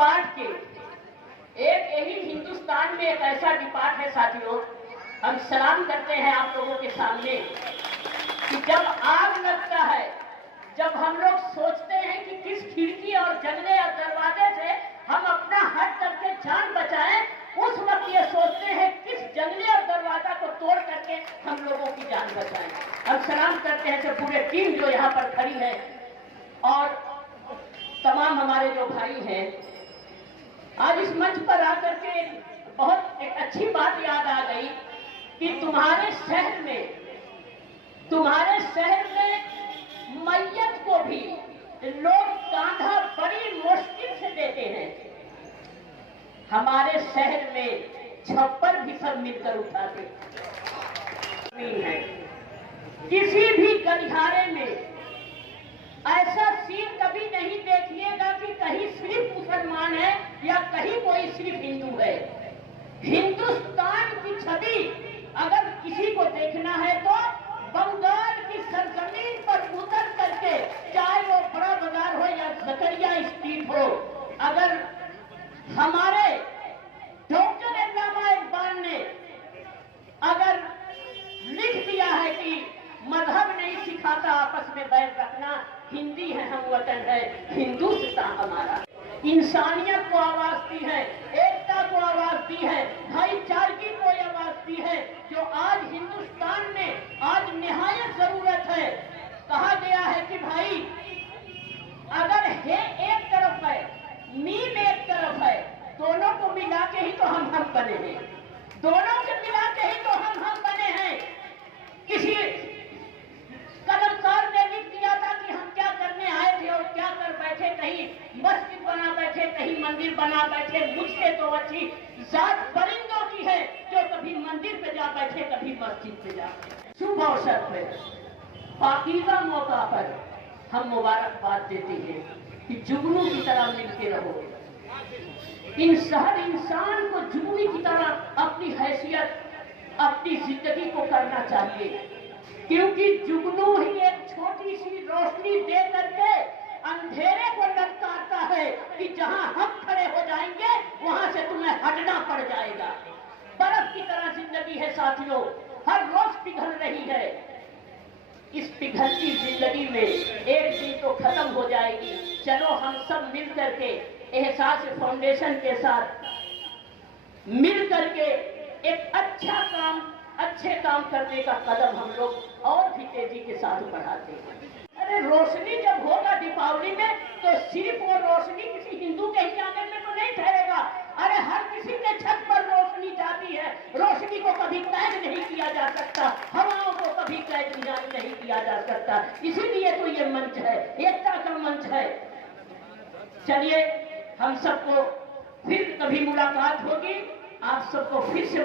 Depart के एक यही हिंदुस्तान में एक ऐसा डिपार्ट है साथियों, हम सलाम करते हैं आप लोगों के सामने कि जब आग लगता है, जब हम लोग सोचते हैं कि किस खिड़की और जंगले और दरवाजे से हम अपना हट करके जान बचाएं, उस वक्त ये सोचते हैं किस जंगले और दरवाजा को तोड़ करके हम लोगों की जान बचाएं। हम सलाम करते हैं सब पूरे टीम जो यहाँ पर खड़ी है और तमाम हमारे जो भाई हैं। आज इस मंच पर आकर के बहुत एक अच्छी बात याद आ गई कि तुम्हारे शहर में मैयत को भी लोग कांधा बड़ी मुश्किल से देते हैं। हमारे शहर में छप्पर भी सब मिलकर उठाते हैं। किसी भी गलियारे में ऐसा सीन कभी नहीं देखिएगा कि कहीं सिर्फ मुसलमान है या कहीं कोई सिर्फ हिंदू है। हिंदुस्तान की छवि अगर किसी को देखना है तो बंगाल की सरजमीन पर उतर करके, चाहे वो बड़ा बाजार हो या जकरिया स्ट्रीट हो, अगर हमारे डॉक्टर अल्लामा इकबाल ने अगर लिख दिया है कि मजहब नहीं सिखाता आपस में बैर रखना, हिंदी है हम वतन है, हिंदुस्तान हमारा, इंसानियत को आवाज दी है, एकता को आवाज दी है, भाईचारगी को आवाज दी है, जो आज हिंदुस्तान में आज निहायत जरूरत है। कहा गया है कि भाई अगर है एक तरफ है, मीम एक तरफ है, दोनों को मिला के ही तो हम बने हैं, दोनों को मिला के ही तो हम बने हैं। किसी कलमकार ने लिख दिया था कि हम क्या करने आए थे और क्या कर बैठे, कहीं मस्जिद बना बैठे, कहीं मंदिर बना बैठे, मुझसे तो अच्छी जात परिंदों की है जो कभी मंदिर पे जा बैठे कभी मस्जिद पे जा। शुभ अवसर पे पाकीज़ा मौका पर हम मुबारकबाद देते हैं कि जुगनू की तरह मिलके रहो। हर इंसान को जुगनू की तरह अपनी हैसियत, अपनी जिंदगी को करना चाहिए, क्योंकि जुगनू ही एक छोटी सी रोशनी दे करके अंधेरे को ललकारता है कि जहां हम खड़े हो जाएंगे वहां से तुम्हें हटना पड़ जाएगा। बर्फ की तरह जिंदगी है साथियों, हर रोज पिघल रही है। इस पिघलती जिंदगी में एक दिन तो खत्म हो जाएगी। चलो हम सब मिल करके एहसास फाउंडेशन के साथ मिल करके एक अच्छे काम करने का कदम हम लोग और भी तेजी के साथ बढ़ाते हैं। अरे रोशनी जब होगा दीपावली में तो सिर्फ वो रोशनी किसी हिंदू के ही आंगन में तो नहीं ठहरेगा। अरे हर किसी के छत पर रोशनी जाती है। रोशनी को कभी कैद नहीं किया जा सकता, हवाओं को कभी कैद नहीं किया जा सकता। इसीलिए तो ये मंच है, एकता का मंच है। चलिए हम सबको फिर कभी मुलाकात होगी, आप सबको फिर से